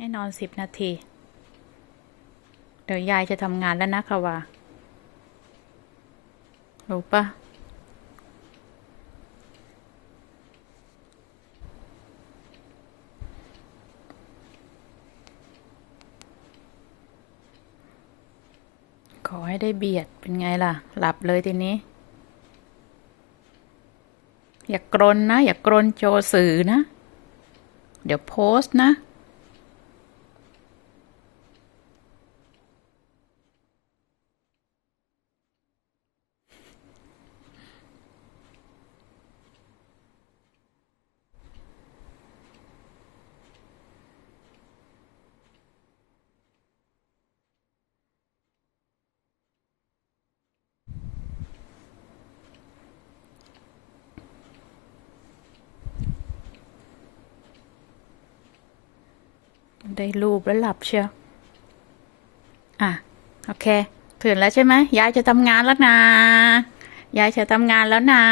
ให้นอนสิบนาที เดี๋ยวยายจะทำงานแล้วนะค่ะว่ารู้ปะขอให้ได้เบียดเป็นไงล่ะ หลับเลยทีนี้ อย่ากกรนนะ อย่ากกรนโจสื่อนะ เดี๋ยวโพสต์นะ ได้รูปแล้วหลับเชียว อะ โอเค ตื่นแล้วใช่ไหมยายจะทำงานแล้วนะ ยายจะทำงานแล้วนะ